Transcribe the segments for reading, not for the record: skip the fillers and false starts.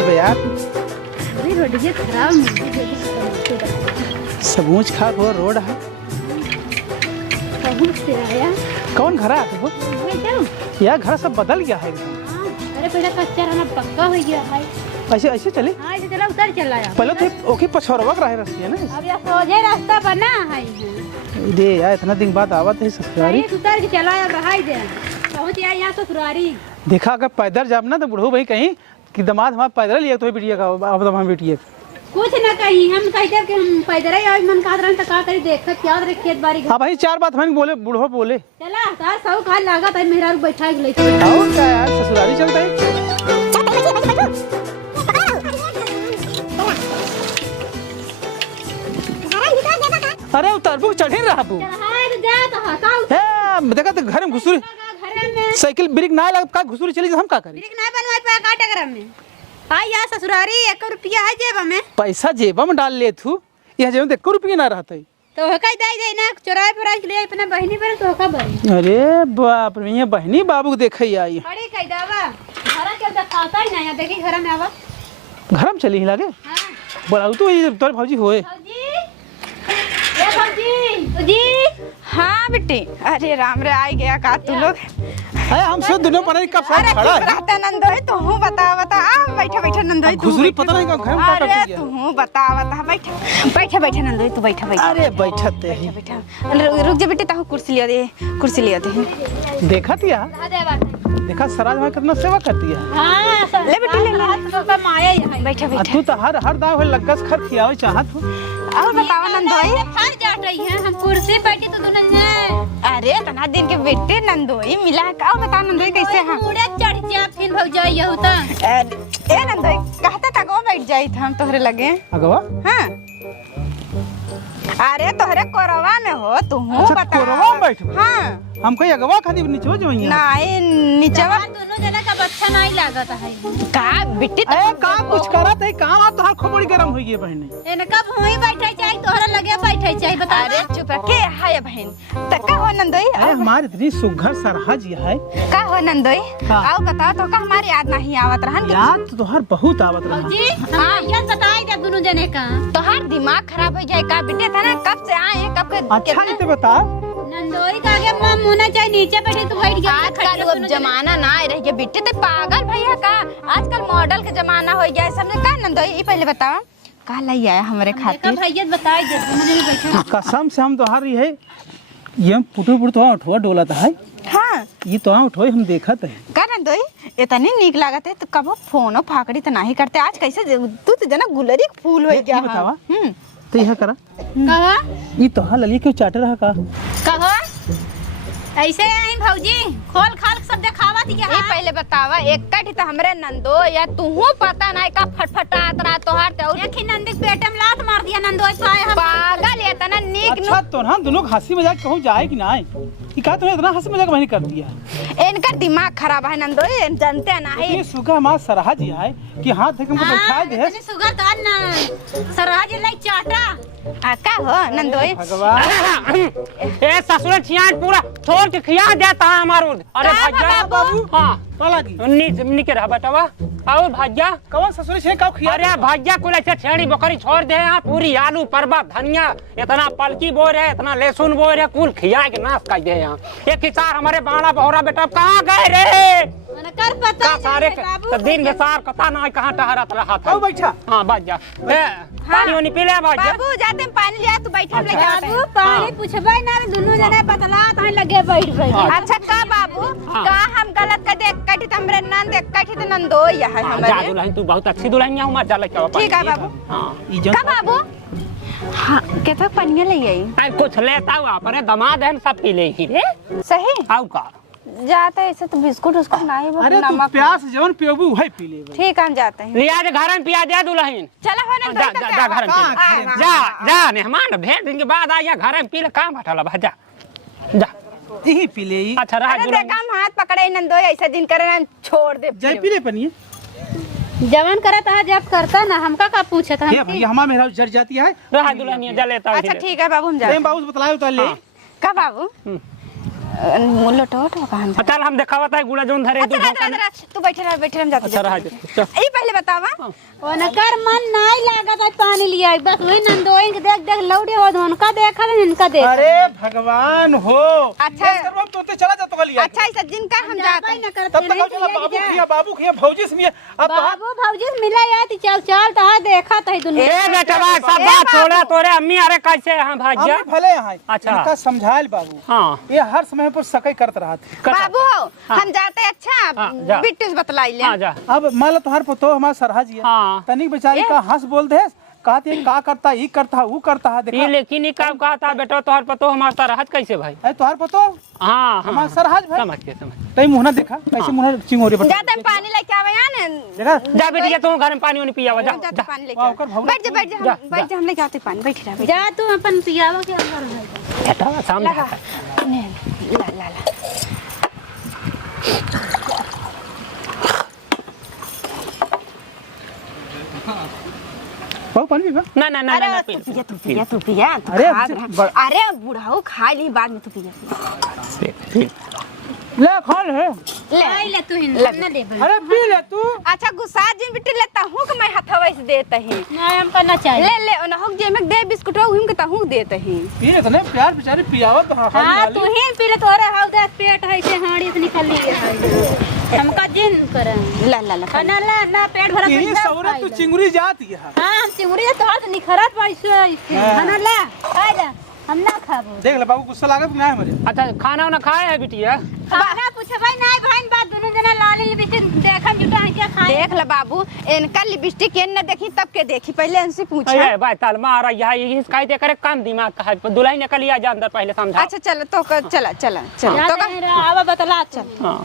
की बे यार? अरे रोटी खराब सबूच खा वो रोड है। सबूच से आया। कौन घर आते हो? यार घर सब बदल गया है एकदम। अरे पहले कच्चा रहना पक्का हो गया है। ऐसे ऐसे चले? हाँ ऐसे चला उतर चला यार। पहले तो ओके पछोरवा रहे रास्ते है ना। अब यह सोझे रास्ता बना है। दे यार इतना दिन बाद आवत है ससुरारी। उतर के चला यार रहाई दे। पहुंच गया यहाँ ससुरारी। देखा अगर पैदल जाब ना तो बुढ़ो भाई कहीं कि दामाद हमारा पैदल लिया तो बिटिया का अब तो हम बिटिया कुछ ना कहीं हम कहते कि हम पैदल ही आज मन का रन तो का करी देख क्या रे खेत बाड़ी। हां भाई चार बात हम बोले बुढ़ो बोले। चला तार सब का लागत है मेहरा बैठा के ले। और क्या यार ससुरारी चलता है। अरे उतरबू चढ़ ही रहा बू। देखा तो घर में घुसुरी साइकिल ब्रेक ना लग का घुसुरी चली हम का करी। ब्रेक ना बनवाई पा काटे गरम में। हां या ससुरारी 1 रुपया है जेब में। पैसा जेब में डाल ले थू यह जेब में 1 रुपया ना रहता है तो हकाई दे दे ना चोराए फराई के लिए अपना बहनी पर तो का बरी। अरे बाप रे ये बहनी बाबू देखई आई अरे कई दावा घर के दिखाता ही ना या देखी घर में आवा। घर में चली ही लागे। हां बोलाऊ तो ये तोर भौजी होए। भौजी ए भौजी जी। हाँ बेटी अरे राम रे आ गया का तू लोग। अरे हम सब दोनों पर कब साथ खड़ा है। रहता नंदोई तू बता बता आ बैठा बैठा नंदोई तू घुसरी पता नहीं घर में काट अरे दिया। तू बता बता बैठा बैठा बैठा नंदोई तू बैठा बैठा। अरे बैठते ही बैठा रुक जा बेटी ताहू कुर्सी लिया दे। देखा तिया आ दे बात। देखा सराज में कितना सेवा करती है। हां ले बेटी ले तो का माया ही है। बैठा बैठा तू तो हर दाव लगस खर खियावे चाहत हो। और बतावा नंदोई फर जाट रही है हम कुर्सी बैठी तो तूने ने अरे तना दिन के बेटे नंदोई मिला का बता नंदोई कैसे हां पूरे चढ़ जा फिर हो जाई यहू त। ए नंदोई कहता था को बैठ जाई हम तोहरे लगे। अगवा हां अरे तोहरे कोरवा में हो तू बता कोरवा में बैठ। हां हम कहीं अगवा खादी नीचे जो यहाँ नहीं नीचवा दोनों जना का अच्छा नहीं लागत है। का बिट्टी ए का कुछ करत है काम आ तोहार खोपड़ी गरम होई गे बहनी। एने कब होई बैठे चाहे तोहरा लगे बैठे चाहे बता। अरे चुप के हाय बहन तका हो नंदोई अरे हमारी इतनी सुघर सरहज है का हो नंदोई का? आओ बताओ तो का हमारी याद नहीं आवत रहन याद तो तोहार बहुत आवत रहा। जी हां ये बताई दे दोनों जने का। तोहार दिमाग खराब हो जाए का बिट्टे था ना कब से आए कब के अच्छा नहीं तो बता नंदोई का आगे मुंह चाहे नीचे बैठे तो बैठ गया। आजकल वो जमाना ना रह गया बिट्टे ते पागल भैया का आजकल मॉडल के जमाना हो गया समझ का नंदोई ये पहले बताओ का लई आया हमारे खातिर। भैया बताई दे मुझे भी बैठा। कसम से हम तोहार ये है ये पुटू पुट तो उठवा डोला था है। हां ये तो उठोई हम देखत है का नंदोई इतनी नीक लागत है तो कबो फोनो फाकड़ी तो नहीं करते आज कैसे तू तो जना गुलरी के फूल हो गया। बतावा तो यह करा कहा ये तोहार ललिया क्यों चाट रहा का कहा ऐसे आई भौजी खोल खाल सब दिखावा दिया ये पहले बतावा एकट तो हमरे नंदो या तूहू पता नहीं का फटफटात रहा तोहार तो देखी नंदी के पेट में लात मार दिया नंदोई पाए हम पागल ये तना नीक अच्छा तो हम दोनों हंसी मजाक कहूं जाए कि ना ये का तूने इतना हंसी मजाक नहीं कर दिया। इनका दिमाग खराब है नंदो ये जानते नहीं ये सुगा हमारा सरहज है कि हाथ धके हमको बैठा दे। इतनी सुगर तो ना सराज लाई चाटा का हो नंदोई भगवान ए ससुर छियान पूरा छोड़ के खिया देता है हमारो। अरे भैया बाबू हां पाला की नीचे रह बेटवा और भैया कवन ससुर छे का खिया। अरे भैया कुल ऐसे छेड़ी बकरी छोड़ दे यहाँ पूरी आलू परबा धनिया इतना पलकी बोर है इतना लहसुन बोर है कुल खिया के नाश कर दे यहाँ। एक हिसार हमारे बाड़ा बहोरा बेटा कहाँ गए रे कर पता सारे तो दिन के सार कता ना कहाँ टहरत रहा था। बैठा हाँ बच जा पानी वानी पी ले भैया। बाबू जाते हैं पानी लिया तू बैठा ले जाते बाबू पानी पूछबे ना दोनों जने बतला ताई लगे बैठ बैठ। अच्छा का बाबू का हम गलत कर दे कटी त हमरे नंद कटी त नंदो या है जा हमारे। दुल्हन तू बहुत अच्छी दुल्हन है मत जा लेके ठीक है बाबू। हाँ का बाबू हां केथा पनिया ले आई आई कुछ लेता हुआ पर दमाद है सब पी ले ही रे सही आउ का जाते ऐसे तो बिस्कुट उसको नहीं बस अरे तू नमक प्यास जवन पियोबू है पी ले। ठीक हम जाते हैं लिया जे घर में पिया दे दुल्हन। चला हो ना जा घर में जा जा मेहमान भेंट दिन के बाद आया घर में पी ले काम हटला भजा जा यही पी ले। अच्छा रहा अरे दुल्हन देखा हम हाथ पकड़े नंदो ऐसे दिन करे ना छोड़ दे जय पी ले पनी जवान करता है जब करता ना हमका का पूछता है भैया हमारा मेरा जड़ जाती है। रहा दुल्हन जा लेता अच्छा ठीक है बाबू हम जाते बाबू बतलाए उतार ले का बाबू लोटो तो कहां चल हम दिखावत है गुड़ा जोन धरे तू बैठे रह हम जाते अच्छा रहा चल ई पहले बतावा ओ न कर मन नहीं लागत है पानी लिया बस वही नंदोई के देख देख लौड़े हो उनका देखा इनका देख। अरे भगवान हो। अच्छा तो चला जा तो लिया। अच्छा ऐसा जिनका हम जाते न तब तक बाबू खिया भौजी से अब बाबू भौजी मिला या चल चल तो देखा तो दुनिया ए बेटवा सब बात छोड़ा तोरे अम्मी अरे कैसे हां भाजिया भले यहाँ अच्छा। इनका समझाइल बाबू। हां ये हर समय पर सकै करत रहत। बाबू हम जाते अच्छा जा। बिट्टू से बतलाई ले हां जा अब मान लो तुम्हार पतो हमारा सरहज है हाँ। तनिक बेचारी का हंस बोल दे कहते का करता ई करता वो करता है ये देखा लेकिन ई काम कहा था बेटा तोहर पतो हमार तरहत कैसे भाई है तोहार पतो हां हमारा सरहज भाई समझ के समझ तई मुहना देखा कैसे मुहना चिंगोरे पर जाते हम पानी लेके आवे या ने देखा जा बेटिया तू घर में पानी पियावा जा जाते जा पानी लेके वाह, आवे। ओकर भौरा बैठ जा हम लेके आते पानी बैठ रहा जा तू अपन पियावा के अंदर बेटा सामने ला ला ला बहु पानी पीबा ना ना ना अरे ना तू पिया तू अरे, अरे बुढ़ाओ खा ली बाद में तू पिया ले खा ले ले ले तू हिन ले। न दे अरे पी ले तू अच्छा गुस्सा जी बिट्टी लेता हूं कि मैं हथवा से देता ही नहीं हमका ना चाहिए ले ले ओना हुक जे में दे बिस्कुट हो हुम के ताहू देता ही ये इतने प्यार बेचारी पियावत हां तू ही पी ले तोरे हाउ दे पेट है से हाड़ी से निकल ली हमका जिन करे ला ला ला खाना ला ना पेट भरा ये सौरे तू चिंगुरी जाती है। हां हम चिंगुरी तो हाथ निखरत पैसे खाना ला खा जा हम ना खाबो देख ले बाबू गुस्सा लागत ना हमरे। अच्छा खाना वाना खाए है बिटिया खाना पूछे भाई नहीं भाई बात दोनों जना लाली लिपस्टिक देखम जुटा है क्या खाए देख ले बाबू इनका लिपस्टिक केन न देखी तब के देखी पहले इनसे पूछा अरे भाई ताल मारा यहाँ ये काहे दे करे काम दिमाग का है दुलाई निकल आ जा अंदर पहले समझा अच्छा चल तो चला चला चल तो का आवा बतला चल हां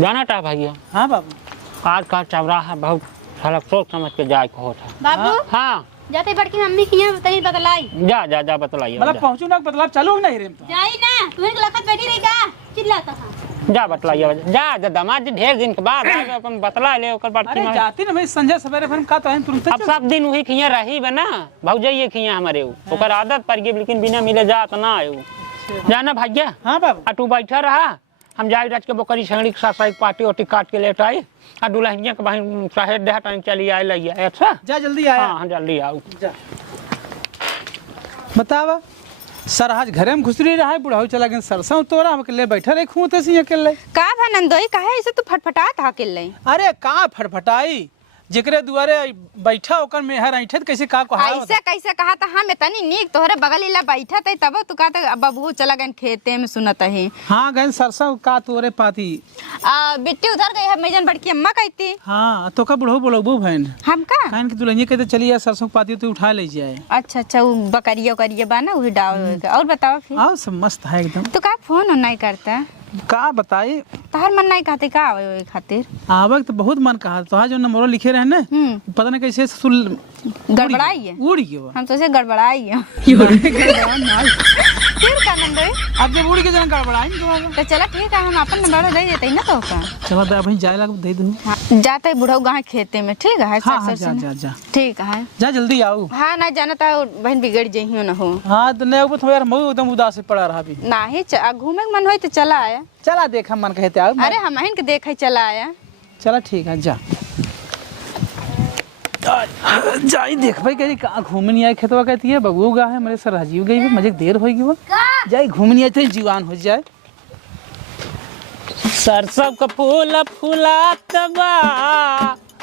जाना टा भैया हाँ बाबू आज का चौराहा बहुत साला सोच समझ के जाए को होता बाबू हाँ जाते बड़की मम्मी की यहाँ तनी बतलाई जा जा जा बतलाइए मतलब जा। पहुंचू ना बदलाव चालू हो नहीं रे तो जाई ना तू एक लखत बैठी रही का चिल्लाता था जा बतलाइए जा जा दामाद जी ढेर दिन के बाद आके अपन बतला ले ओकर बाद अरे की जाती ना भाई संजय सवेरे फिर का तो है तुरंत अब सब दिन वही खिया रही बना भौजाइए खिया हमारे ओकर आदत पड़ गई लेकिन बिना मिले जात ना आयो जाना भैया हाँ बाबू आ तू बैठा रहा हम जाए रात के बोकरी छेड़ी के साथ पार्टी वाटी काट के लेट आई आ दुल्हनिया के बहन साहेब देहा टाइम चली आए लइया अच्छा जा जल्दी आया हाँ जल्दी आओ जा बतावा सरहज घरे में घुसरी रहा है बुढ़ाऊ चला गया सरसों तोरा हम ले बैठा रहे खूं तसी अकेले का भनंदोई काहे ऐसे तू फटफटात हकेले अरे का फटफटाई जेकरे दुआरे बैठा ओकर मेहर ऐठत कैसे का कहा ऐसे कैसे कहा था हम इतनी नीक तोहरे बगल इला बैठा थे तब तू कहता बबू चला गन खेते में सुनत है हाँ गए सरसों का तोरे पाती बिट्टी उधर गई है मैजन बड़की अम्मा कहती हाँ तो का बुढ़ऊ बोलबू बहन हम का कहन की दुल्हनिया कहते चली या सरसों पाती तो उठा ले जाए अच्छा अच्छा वो बकरिया उकरिया बाना वही डाल और बताओ फिर आओ सब मस्त है एकदम तू का फोन नहीं करता का बताई तहर मन नहीं कहते का आवे ओए खातिर आवक तो बहुत मन कहा तो जो नंबरो लिखे रहे ना पता नहीं कैसे सुल गड़बड़ाई है उड़ गयो हम सोचे गड़बड़ाई है फिर का नंबर अब जब उड़ के जन गड़बड़ाई तो तो चला ठीक है हम अपन नंबर दे देते ना तो का चलो दे भाई जाए लग दे दूं हाँ, जाते बुढ़ऊ गाँव खेते में ठीक है हाँ हाँ सरसों जा में। जा जा ठीक है जा जल्दी आओ हाँ ना जाना था बहन बिगड़ जइयो ना हो हाँ तो नहीं वो यार मैं एकदम उदास से पड़ा रहा भी नाही घूमे के मन हो तो चला आया चला देख हम मन कहते आओ अरे हम के देखे चला आया चला ठीक है जा जाई देख भाई कहीं कहाँ घूमने नहीं आए खेतवा कहती है बबू गा है मेरे सर राजीव गई है मजे देर होगी वो जाई घूमने आए थे जीवान हो जाए सरसों का फूल फूलात बा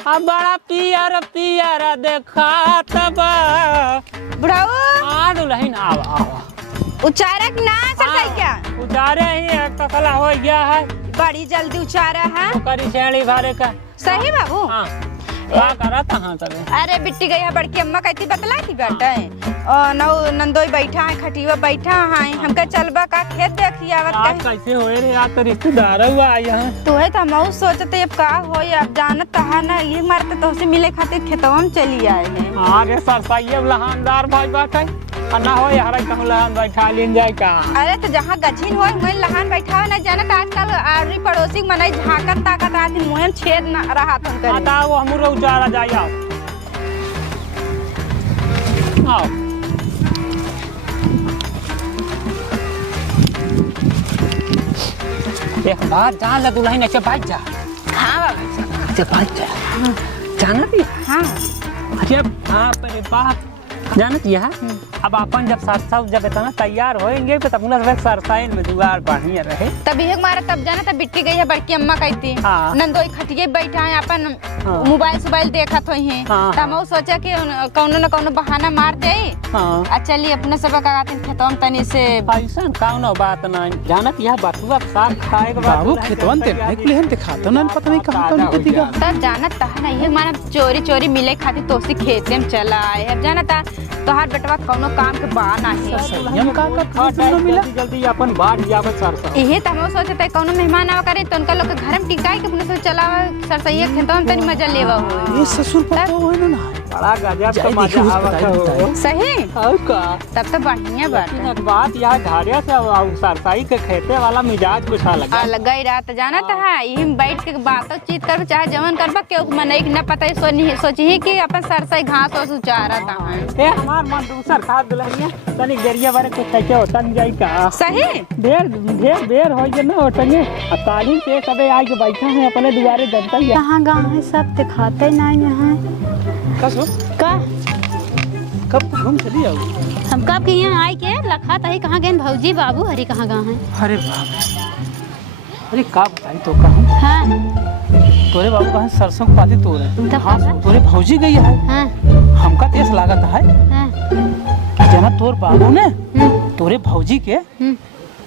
आ बड़ा पियर पियर देखात बा बुढ़ाऊ आ दुल्हन आवा आवा उचारक ना सरसाई क्या उतारे ही एक टकला हो गया है बड़ी जल्दी उचारा है ओकरी छेड़ी भरे का सही बाबू हाँ का करत हां तबे अरे बिट्टी गई है बड़की अम्मा कहती बतला थी बेटा और नौ नंदोई बैठा है खटीवा बैठा है हमका चलबा का खेत देखी आवत आज कहीं कैसे होए रे आज तो रिश्तेदार हुआ यहाँ तो है तो हम सोचते अब का हो अब जानत है ना ये मारते तो से मिले खातिर खेतवा में चली आए हैं आगे सरसाइए लहानदार भाई बात है ना हो यार कहूँ लहान बैठा लेन जाए का अरे तो जहाँ गझिन हो मैं लहान बैठा है ना जानत आजकल आरी पड़ोसी मनई झाकत ताकत आदमी मुंह में छेद ना रहा तुम कर आता वो हमरो उजारा जाए आओ एक बार जान ला दुल्हन ऐसे बैठ जा। हाँ बाबू ऐसे बैठ जा। जाना भी हाँ अरे बाप रे बाप जानत यह अब अपन जब सरसा जब इतना तैयार होएंगे तो अपना सब सरसाइन में जुगाड़ बढ़िया रहे तभी एक मारा तब जाना तब बिट्टी गई है बड़की अम्मा कहती हाँ। नंदोई खटिए बैठा है अपन हाँ। मोबाइल देखत होई है हाँ। तब हम सोचा कि कौनो न कौनो बहाना मार दे हाँ चलिए अपने सब का खेतों में तनी से ऐसा कौनो बात ना जानत यह बतुआ साग खाए के बाद बाबू खेतवन ते नहीं कुले हम दिखातो ना पता नहीं कहां तो नहीं दिखा तब जाना था ना ये माना चोरी चोरी मिले खातिर तोसी खेते में चला आए अब जाना था तोहार बेटवा कौनो काम के बहाना है हम का खाना मिला जल्दी अपन बाढ़ जावे सरसा यही तो हम सोचते हैं कौनो मेहमान आवा करे तो उनका लोग के घर में टिकाई के अपने से चलावा सरसैया खेतों में तनी मजा लेवा हो ये ससुर पतो है ना बड़ा गजब का मजा आवत सही और का तब तो बढ़िया बात है एक बात यह घाड़िया से सरसाई के खेते वाला मिजाज कुछ अलग है अलग ही रात जाना था यही में बैठ के बातों चीत कर चाहे जवन करबा के मनई के न पता सोची कि अपन सरसई घास ओस उचारा था ए हमार मन दूसर खा दुल्हनिया तनी गरिया बारे कुछ कैसे होता नहीं जाई का सही देर हो गए ना होटंगे अब कालीन पे कबे आके बैठा है अपने दुआरे जनता है कहाँ गाँव है सब दिखाते नहीं यहाँ कसो का कब घूम चली आओ हम कब के यहाँ आए के लखा था कहाँ गए भौजी बाबू हरी कहाँ गाँव है अरे बाप अरे का बताई तो कहूं हाँ तोरे बाबू कहां सरसों के पाती तोड़े तब हाँ का? तोरे भौजी गई है हाँ हमका तेज लागत है हाँ जना तोर बाबू ने हम्म, तोरे भौजी के हम्म।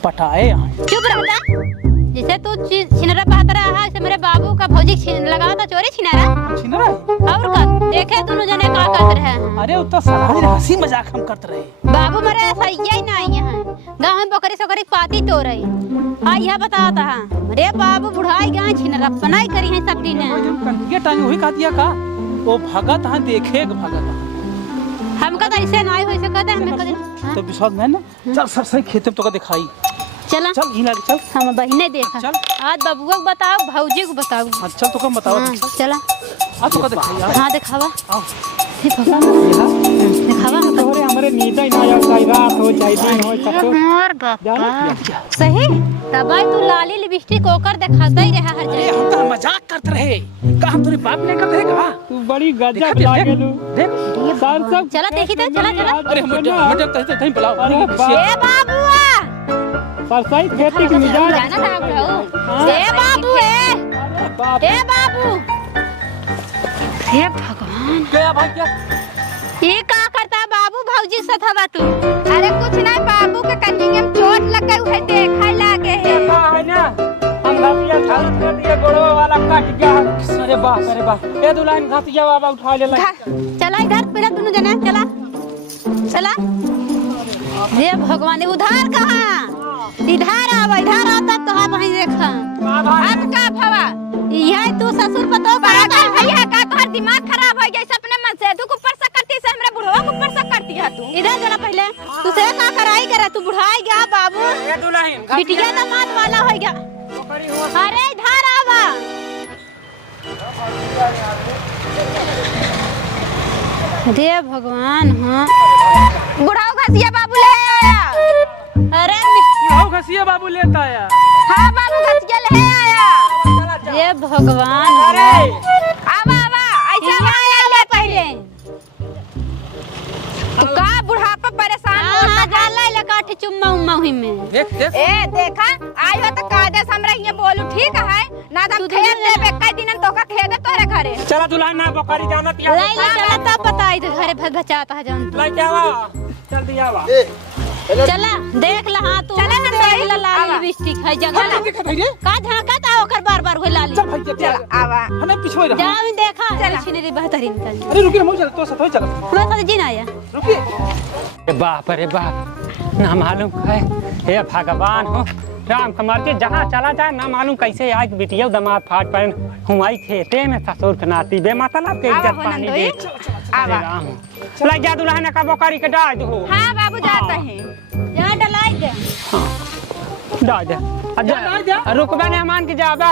पटाए यहाँ चुप रहता जैसे तू छिनरा बहाता रहा है मेरे बाबू का भौजी लगा था चोरी छिनारा छीन रहा है और का देखे दोनों जने का करते रहे हैं अरे वो तो सारा हंसी मजाक हम करते रहे बाबू मरे सही ही नहीं है गाँव में बकरी सकरी पाती तो रही हाँ यह बताता है अरे बाबू बुढ़ाई गए छिनरा बनाई करी है सबकी ने कंटिया टांग वही का दिया का वो भगत है देखे के भगत हमका तो ऐसे नहीं हो सकता हमें कभी तो विश्वास में ना चल सर सही खेते में तो का दिखाई चला चल हिला के चल हम बहिने देखा चल। आज बबुआ को बताओ भौजी को बताओ हाँ, चल तो कम बताओ हाँ, चला आ तो का दिखाई यार हाँ दिखावा आओ हे भगवान दिखावा तोरे हमरे नींद ही ना आया चाहे रात हो चाहे दिन हो सब हमार बापा सही दवाई तू लाली लिपस्टिक ओकर दिखाता ही रहा हर अरे जगह हम तो मजाक करते रहे का हम तेरे बाप ने करते रहे का तू बड़ी गजब देख लागे लू देख सरसा चला देखी तो चला चला अरे हम तहीं बुलाओ अरे ए बाबुआ सरसाई खेती की मिजाज जाना था बुढ़ऊ ए बाबू बाप ए बाबू हे भगवान क्या भाई क्या ये का करता बाबू भौजी साथ हवा तू अरे कुछ नहीं बाबू के कन्हैया में चोट लग गई है देखा लागे है है ना हम घाटिया खालत घाटिया गोड़वा वाला काट गया अरे बाप ए दुल्हन घाटिया बाबा उठा ले चला इधर पीड़ा दोनों जने चला चला ये भगवान उधार कहाँ इधर आवा इधर आता तो आप वहीं देखा अब का भवा यह तू ससुर पतो पागल भैया का तोहर दिमाग खराब हो गया अपने मन से तू ऊपर से करती से हमरा बुढ़वा को ऊपर से करती है तू इधर जरा पहले तू से का कराई करे तू बुढ़ाई गया बाबू ए दुल्हन बिटिया दामाद वाला हो गया अरे इधर आवा अरे भगवान हाँ बुढ़ाऊ घसिया बाबू ले आया अरे आओ घसिया बाबू लेता आया हाँ बाबू घसिया ले आया ये भगवान अरे आवा आवा ऐसा आया ले पहले तू का बुढ़ापा परेशान हाँ हाँ जाला लकाठी चुम्मा उम्मा हुई में देख देख ए देखा आयो तो कायदे से हमरा ये बोलू ठीक है ना तो खेत देबे कई दिन तो का खेत तोरे घरे चला दुल्हन ना बकरी जाना तिया लाइला चला तब पता इधर घरे भद बचाता है जान लाई जावा जल्दी आवा चला देख ला हाँ तू चला ना देख ला लाल लिपस्टिक है जगह ला देख भाई रे का झांका ता ओकर बार-बार होई लाली चल भाई चल आवा हमें पिछोई रहा जाओ देखा छिनेरी बेहतरीन कर अरे रुकिए हम चल तो साथ चल पूरा साथ जीना आया रुकिए बाप रे बाप ना मालूम है हे भगवान हो राम कमर के जहाँ चला जाए ना मालूम कैसे आज बिटिया दमाद फाट पर हुआई खेते में ससुर के नाती बेमतलब के इज्जत पानी दे आवा लग जा दुल्हन का बकरी के डाल दो हाँ बाबू जाता है जा डलाई दे डाल दे रुकबा ने मान के जाबा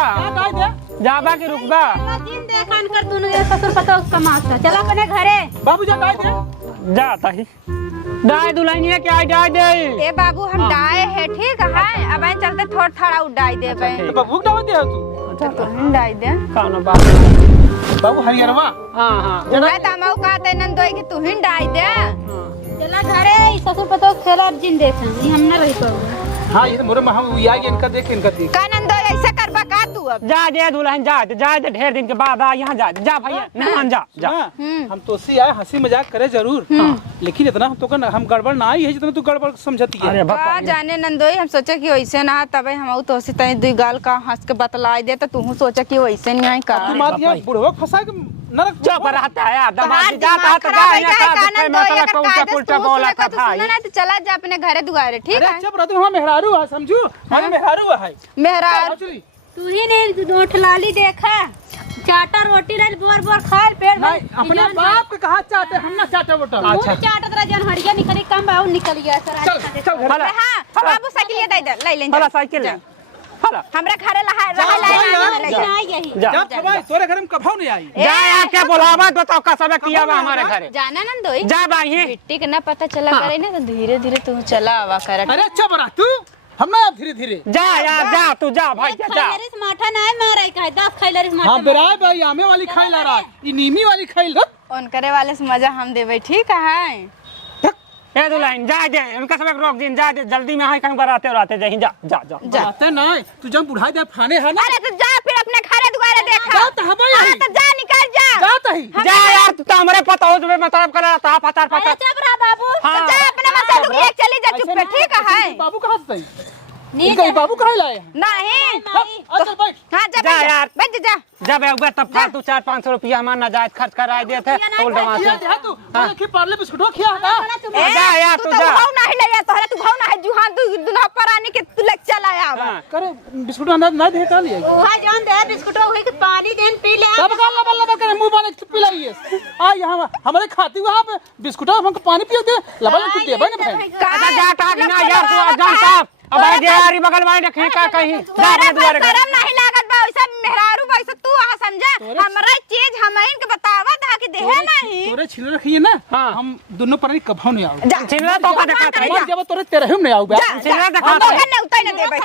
जाबा के रुकबा दिन देखान कर दोनों ससुर पता उसका मास्टर चला अपने घरे बाबू जा दे जाता ही डाय दुल्हनिया के आई डाय दे ए बाबू हम डाए है ठीक है अब आए चलते थोड़ा थोड़ा उड़ाई देबे तो बबू डाल दे तू अच्छा तो हम डाई दे कौन बात बाबू हरियरवा हां हां मैं तमाऊ कहते नंदोई कि तू ही डाई दे चला घरे ई ससुर पतो खेला जिन देख ई हम ना रही पाऊंगा। हां ये मोरे में हम आई इनका देख का नंदोई ऐसे करबा का तू अब जा दे दुल्हन जा दे ढेर दिन के बाद आ यहाँ जा भैया मेहमान जा हम तो से आए हंसी मजाक करे जरूर लेकिन इतना तो हम गड़बड़ ना आई है जितना तू गड़बड़ समझती है। अरे का जाने नंदोई हम सोचे कि वैसे ना तबे हम तो से तई दुई गाल का हंस के बतलाई दे तो तू सोचे कि वैसे नहीं आई का तू मात यहाँ बुढ़वा फंसा के नरक चुप रहता है यार दमाद जाता है तो जा यहाँ का मतलब को उल्टा पुल्टा बोला था भाई सुना ना तो चला जा अपने घरे दुआरे ठीक है। अरे चुप रह तू हम मेहरारू है समझू हमारे मेहरारू है मेहरा तू ही ने दोठ लाली देखा चाटा रोटी रल बोर बोर खाए पेट भर नहीं अपने बाप के कहा चाहते हम ना चाहते बोटा अच्छा चाटत रह जन हड़िया निकली कम बाऊ निकल गया सर चल चल घर हला हां बाबू साइकिल दे दे ले ले हला साइकिल ले हला हमरा घरे रहा यही जा जा भाई तोरे घर में कभाव नहीं आई जा यार क्या बुलावा बताओ का सब किया हुआ हमारे घरे जाना नंदोई जा भाई बिट्टी के ना पता चला करे ना तो धीरे धीरे तू चला आवा कर अरे अच्छा बना तू हम ना धीरे धीरे जा यार जा तू जा भाई जा खैलरिस माठा ना मारे का 10 खैलरिस माठा हां बेरा भाई आमे वाली खाई ला रहा ये नीमी वाली खाई ला ऑन करे वाले से मजा हम देबे ठीक है। ए दुल्हन जा दे उनका सब रोक दिन जा दे जल्दी में हां कहीं बराते और आते जहीं जा जा जा जाते ना तू जब बुढ़ाई दे फाने है ना अरे तो जा फिर अपने घरे दुआरे देखा जा तो हबे हां तो जा निकल जा जात ही जा यार तू तो हमरे पता हो तुम्हें मतलब करा था पतार अरे पतार चुप रह बाबू तो जा अपने मसा तू ले चली जा चुप पे ठीक है। बाबू कहां से नी इनका बाबू कहां लाए नहीं अच्छा बैठ हां जा जा यार। बैठ जा जब एक बार तब फालतू 400-500 रुपया हमारा नाजायज खर्च करा दिए थे टोल डमा खिया से दे तू के पार्ले बिस्कुटो खिया ना ए जा यार, तू तू तो जा। घाव नहीं ले तोहरा तू घाव ना है जुहान तू दुना परानी के तू लग चला आवा हाँ। करे बिस्कुट ना दे का लिए ओहा जान दे बिस्कुट होई के पानी देन पी ले तब गल्ला बल्ला करे मुंह बाने पिलाइए आ यहां हमारे खाती वहां पे बिस्कुट हमको पानी पियो दे लबल तू देबे ना भाई अच्छा जा टाक ना यार तू जान साहब अब आ जा यार बगल में रखे का कहीं जा अपने द्वारे घर शर्म नहीं लागत बा वैसा मेहरारू वैसा तू आ समझा हमरा चीज हमइन के बतावा दा कि देहे नहीं तोरे छिल रखिए ना हाँ। हम दोनों पर कभाव नहीं आओ जा चिल्ला तो का देखा था मर जब तोरे तेरे हम नहीं आओ बे चिल्ला देखा तो कन्ने उतर न दे भाई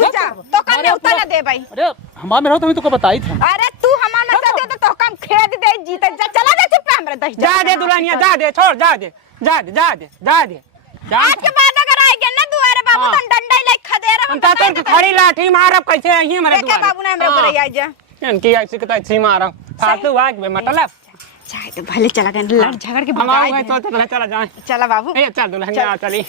तू जा तो कन्ने उतर न दे भाई अरे हमार में रहो तो तुमको बताई था अरे तू हमार मसा दे तो कम खेद दे जीत जा चला जा चुप हमरा दह जा दे दुल्हनिया जा दे छोड़ जा दे जा दे जा दे जा दे आज के बाद अगर आएगे ना दुआरे बाबू हाँ। तन डंडा ले खदेरा हम तो खड़ी लाठी मारब कैसे आई हमारे देखे द्वारे बाबू ने हमरा ऊपर आई जा इनकी ऐसी कता सी मारब फालतू बात में मतलब चाहे तो भले चला गए लड़ झगड़ के हमारा भगाई है तो चला जाए चला बाबू ए चल दुल्हनिया चली